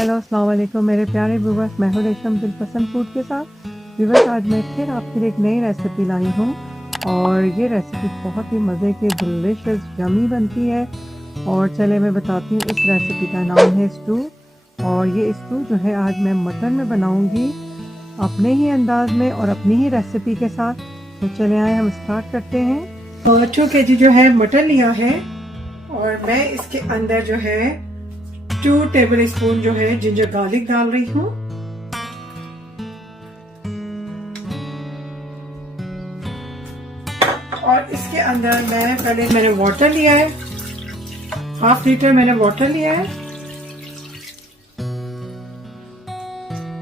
Hello अस्सलाम वालेकुम मेरे प्यारे व्यूवर्स, मैं हूं रेशम दिलपसंद फूड के साथ। व्यूवर्स, आज मैं फिर आपके लिए एक नई रेसिपी लाई हूं और ये रेसिपी बहुत ही मज़े की डिलिशियस यमी बनती है। और चले मैं बताती हूँ, इस रेसिपी का नाम है स्टू। और ये स्टू जो है आज मैं मटन में बनाऊंगी अपने ही अंदाज में और अपनी ही रेसिपी के साथ। तो चले आए हम स्टार्ट करते हैं। तो 2 kg जो है मटन लिया है और मैं इसके अंदर जो है 2 टेबल स्पून जो है जिंजर गार्लिक डाल रही हूँ। और इसके अंदर मैंने वाटर लिया है, 1/2 लीटर मैंने वाटर लिया है,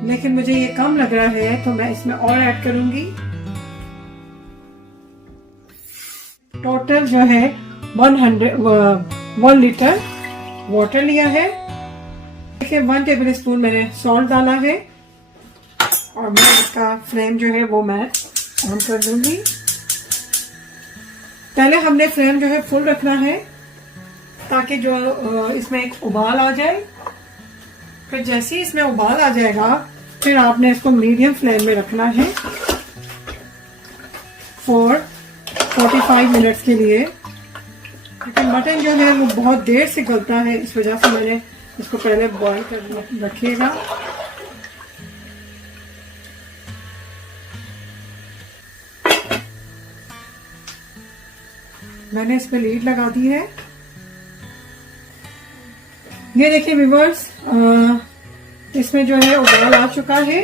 लेकिन मुझे ये कम लग रहा है तो मैं इसमें और ऐड करूंगी। टोटल जो है 1 लीटर वाटर लिया है। देखिए 1 टेबल स्पून मैंने सॉल्ट डाला है और मैं इसका फ्लेम जो है वो मैं ऑन कर दूंगी। पहले हमने फ्लेम जो है फुल रखना है ताकि जो इसमें एक उबाल आ जाए। फिर जैसे ही इसमें उबाल आ जाएगा फिर आपने इसको मीडियम फ्लेम में रखना है फॉर 45 मिनट्स के लिए, क्योंकि मटन जो है वो बहुत देर से गलता है, इस वजह से मैंने इसको पहले बॉईल कर रखिएगा। मैंने इस पे लीड लगा दी है। ये देखिए व्यूअर्स, इसमें जो है उबाल आ चुका है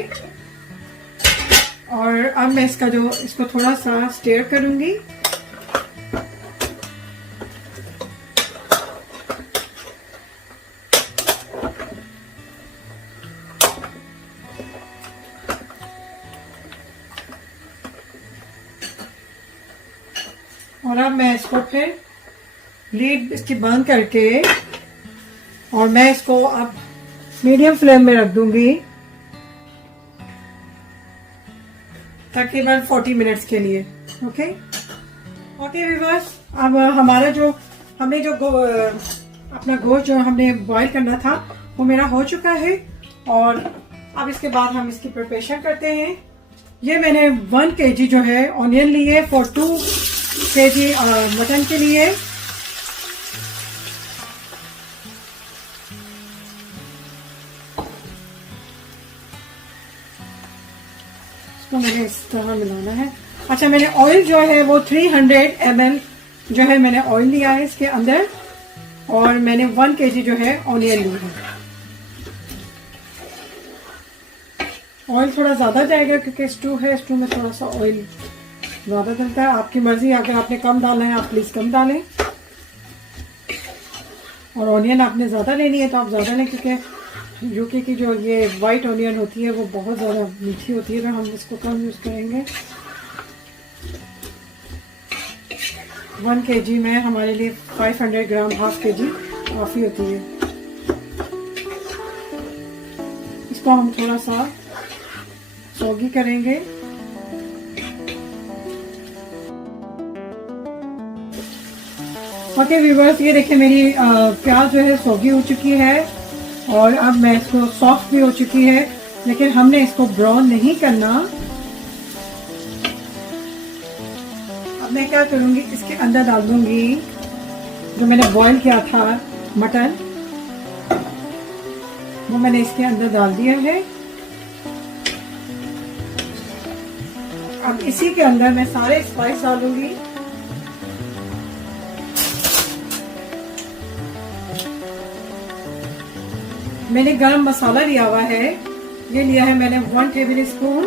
और अब मैं इसको थोड़ा सा स्टेयर करूंगी। और अब मैं इसको फिर लीड इसकी बंद करके और मैं इसको अब मीडियम फ्लेम में रख दूंगी तकरीबन 40 मिनट्स के लिए। ओके व्यूअर्स, अब हमने जो अपना गोश्त जो हमने बॉईल करना था वो मेरा हो चुका है। और अब इसके बाद हम इसकी प्रिपरेशन करते हैं। ये मैंने 1 kg जो है ऑनियन लिए फॉर 2 kg मटन के लिए। इसको मैंने इस तरह मिलाना है। अच्छा, मैंने ऑयल जो है वो 300 ml जो है मैंने ऑयल लिया है इसके अंदर और मैंने 1 kg जो है ऑनियन ली है। ऑयल थोड़ा ज्यादा जाएगा क्योंकि स्टू है, स्टू में थोड़ा सा ऑयल ज्यादा डलता है। आपकी मर्जी, अगर आपने कम डालना है आप प्लीज कम डालें। और ऑनियन आपने ज्यादा लेनी है तो आप ज्यादा लें, क्योंकि यूके की जो ये वाइट ऑनियन होती है वो बहुत ज्यादा मीठी होती है, तो हम इसको कम यूज करेंगे। 1 kg में हमारे लिए 500 ग्राम 1/2 kg काफी होती है। इसको हम थोड़ा सा सौगी करेंगे। ओके व्यूअर्स, ये देखिए मेरी प्याज जो है सौगी हो चुकी है और अब मैं इसको सॉफ्ट भी हो चुकी है, लेकिन हमने इसको ब्राउन नहीं करना। अब मैं क्या करूंगी, इसके अंदर डाल दूंगी जो मैंने बॉईल किया था मटन, वो मैंने इसके अंदर डाल दिया है। अब इसी के अंदर मैं सारे स्पाइस डालूंगी। मैंने गरम मसाला लिया हुआ है, ये लिया है मैंने 1 टेबल स्पून।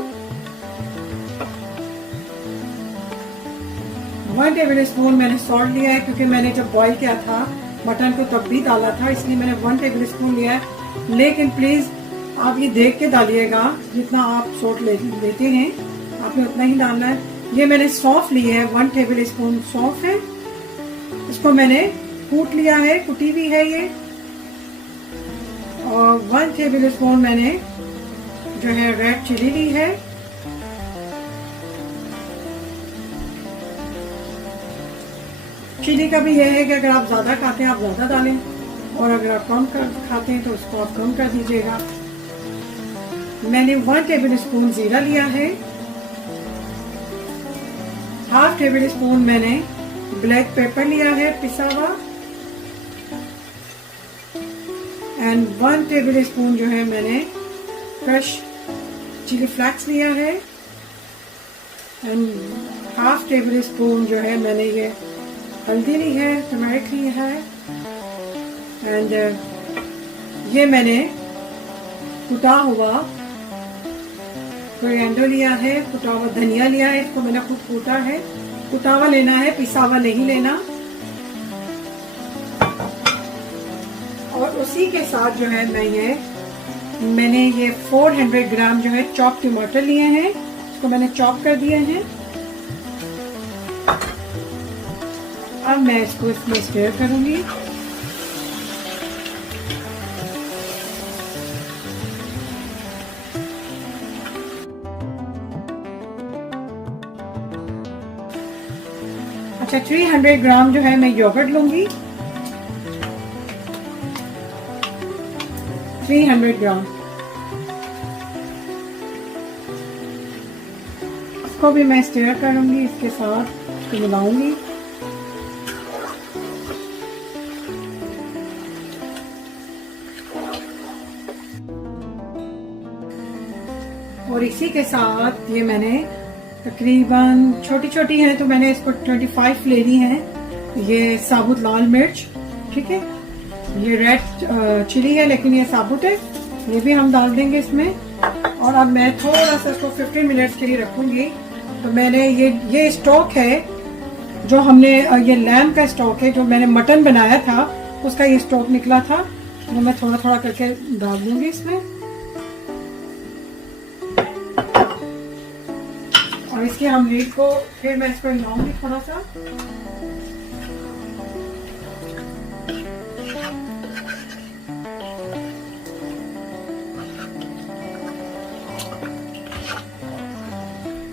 1 टेबल स्पून मैंने सॉल्ट लिया है, क्योंकि मैंने जब बॉईल किया था मटन को तब भी डाला था, इसलिए मैंने 1 टेबल स्पून लिया है। लेकिन प्लीज आप ये देख के डालिएगा, जितना आप सॉल्ट लेते हैं आपने उतना ही डालना है। ये मैंने सौंफ ली है, 1 टेबल स्पून सौंफ है, इसको मैंने कूट लिया है, कुटी भी है ये। और 1 टेबल स्पून मैंने जो है रेड चिली ली है। चिली का भी यह है कि अगर आप ज्यादा खाते हैं आप ज्यादा डालें, और अगर आप कम कर खाते हैं तो उसको आप कम कर दीजिएगा। मैंने 1 टेबल स्पून जीरा लिया है, हाफ टेबल स्पून मैंने ब्लैक पेपर लिया है पिसा हुआ, एंड 1 टेबल स्पून जो है मैंने क्रश चिली फ्लैक्स लिया है, एंड हाफ टेबल स्पून जो है मैंने ये हल्दी ली है, टर्मरिक ली है, एंड ये मैंने कुटा हुआ कोरिएंडर लिया है, कुटा हुआ धनिया लिया है, इसको मैंने खुद कूटा है। कुटा हुआ लेना है, पिसा हुआ नहीं लेना। और उसी के साथ जो है मैंने ये 400 ग्राम जो है चॉप टमाटर लिए हैं, इसको मैंने चॉप कर दिए हैं। अब मैं इसको इसमें स्टर करूंगी। अच्छा, 300 ग्राम जो है मैं योगर्ट लूंगी, 300 ग्राम। इसको भी मैं स्टर करूंगी, इसके साथ इसको मिलाऊंगी। और इसी के साथ ये मैंने तकरीबन छोटी छोटी है तो मैंने इसको 25 ले ली है, ये साबुत लाल मिर्च, ठीक है। ये रेड चिली है लेकिन ये साबुत है, ये भी हम डाल देंगे इसमें। और अब मैं थोड़ा सा इसको 15 मिनट्स के लिए रखूंगी। तो मैंने ये स्टॉक है जो हमने ये लैम्ब का स्टॉक है जो मैंने मटन बनाया था, उसका ये स्टॉक निकला था, वो मैं थोड़ा थोड़ा करके डाल दूंगी इसमें। और इसके हम लीड को फिर मैं इसको हिलाऊंगी थोड़ा सा।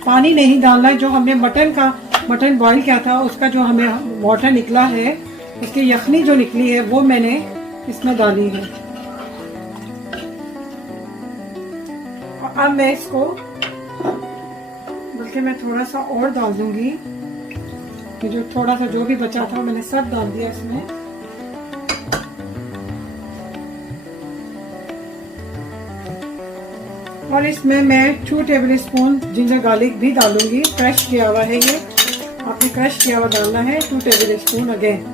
पानी नहीं डालना है, जो हमने मटन बॉईल किया था उसका जो हमें वाटर निकला है, उसकी यखनी जो निकली है वो मैंने इसमें डाली है। और अब मैं इसको बल्कि मैं थोड़ा सा और डाल दूंगी, कि जो थोड़ा सा जो भी बचा था मैंने सब डाल दिया इसमें। और इसमें मैं 2 टेबल स्पून जिंजर गार्लिक भी डालूंगी, क्रश किया हुआ है ये, आपने क्रश किया हुआ डालना है 2 टेबल स्पून। अगेन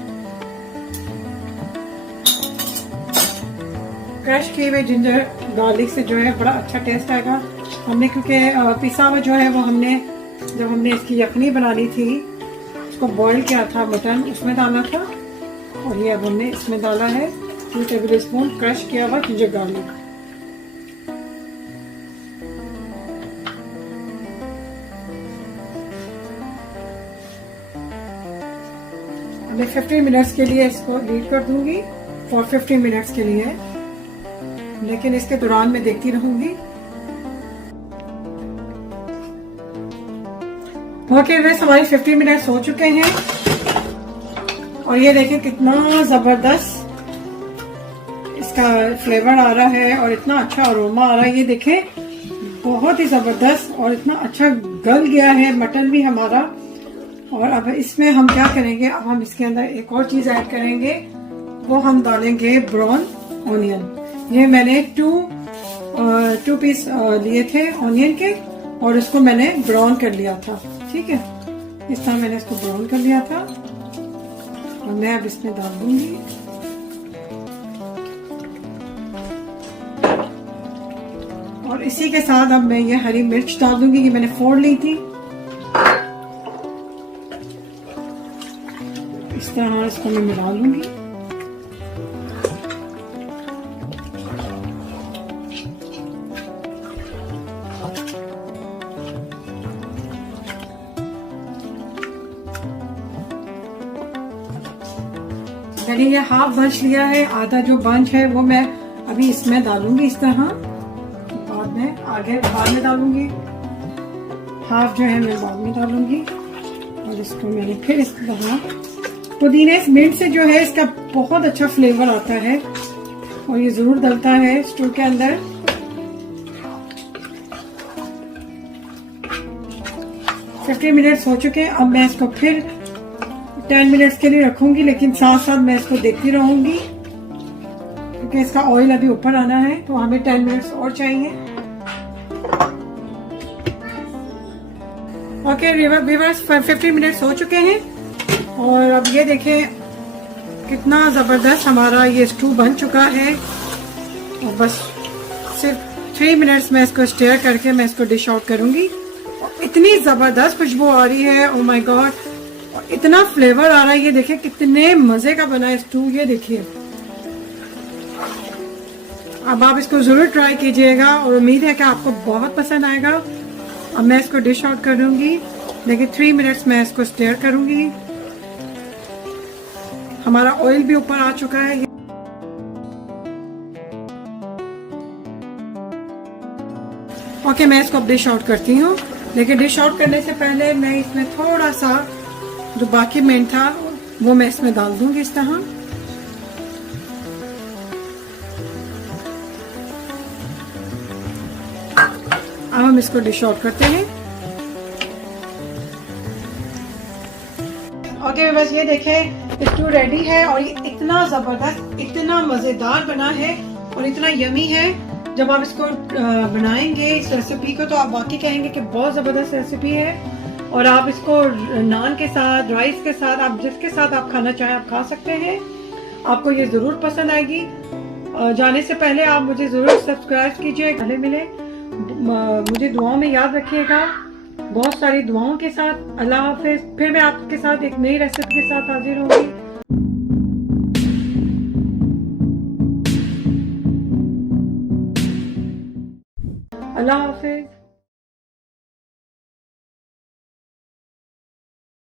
क्रश किए हुए जिंजर गार्लिक से जो है बड़ा अच्छा टेस्ट आएगा। हमने क्योंकि पिसा हुआ जो है वो जब हमने इसकी यखनी बनानी थी, उसको बॉईल किया था मटन, उसमें डालना था, और ये अब हमने इसमें डाला है 2 टेबल स्पून क्रश किया हुआ जिंजर गार्लिक। मैं 15 मिनट्स के लिए इसको लीड कर दूंगी, फॉर 15 मिनट्स के लिए, लेकिन इसके दौरान मैं देखती रहूंगी। ओके वैसे हमारी 15 मिनट्स हो चुके हैं, और ये देखें कितना जबरदस्त इसका फ्लेवर आ रहा है और इतना अच्छा अरोमा आ रहा है। ये देखें बहुत ही जबरदस्त और इतना अच्छा गल गया है मटन भी हमारा। और अब इसमें हम क्या करेंगे, अब हम इसके अंदर एक और चीज ऐड करेंगे, वो हम डालेंगे ब्राउन ऑनियन। ये मैंने 2 पीस लिए थे ऑनियन के, और इसको मैंने ब्राउन कर लिया था, ठीक है। इस तरह मैंने इसको ब्राउन कर लिया था, और मैं अब इसमें डाल दूंगी। और इसी के साथ अब मैं ये हरी मिर्च डाल दूंगी, ये मैंने फोड़ ली थी। इस तरह इसको मैं मिला लूंगी। मैंने ये हाफ बंच लिया है, आधा जो बंच है वो मैं अभी इसमें डालूंगी इस तरह, बाद में डालूंगी। हाफ जो है मैं बाद में डालूंगी, और इसको मैंने फिर इस तरह पुदीने मिंट से जो है इसका बहुत अच्छा फ्लेवर आता है और ये जरूर डलता है स्टू के अंदर। फिफ्टी मिनट्स हो चुके हैं। अब मैं इसको फिर 10 मिनट्स के लिए रखूंगी, लेकिन साथ साथ मैं इसको देखती रहूंगी क्योंकि इसका ऑयल अभी ऊपर आना है, तो हमें 10 मिनट्स और चाहिए। ओके व्यूअर्स, 50 मिनट्स हो चुके हैं और अब ये देखें कितना ज़बरदस्त हमारा ये स्टू बन चुका है। और बस सिर्फ 3 मिनट्स में इसको स्टेयर करके मैं इसको डिश आउट करूंगी। और इतनी ज़बरदस्त खुशबू आ रही है, ओ माय गॉड, और इतना फ्लेवर आ रहा है। ये देखिए कितने मज़े का बना है स्टू, ये देखिए। अब आप इसको ज़रूर ट्राई कीजिएगा और उम्मीद है कि आपको बहुत पसंद आएगा। अब मैं इसको डिश आउट करूंगी, लेकिन 3 मिनट्स में इसको स्टेयर करूंगी। हमारा ऑयल भी ऊपर आ चुका है। ओके, मैं इसको अब डिश आउट करती हूँ, लेकिन डिश आउट करने से पहले मैं इसमें थोड़ा सा जो बाकी मिंट था वो मैं इसमें डाल दूंगी इस तरह। अब हम इसको डिश आउट करते हैं। ओके बस ये देखें स्टू रेडी है और ये इतना जबरदस्त, इतना मजेदार बना है और इतना यमी है। जब आप इसको बनाएंगे इस रेसिपी को, तो आप वाकई कहेंगे कि बहुत जबरदस्त रेसिपी है। और आप इसको नान के साथ, राइस के साथ, आप जिसके साथ आप खाना चाहें आप खा सकते हैं। आपको ये जरूर पसंद आएगी। जाने से पहले आप मुझे जरूर सब्सक्राइब कीजिए। गले मिले, मुझे दुआओं में याद रखिएगा, बहुत सारी दुआओं के साथ। अल्लाह हाफिज। फिर मैं आपके साथ एक नई रेसिपी के साथ हाजिर होंगी। अल्लाह हाफिज।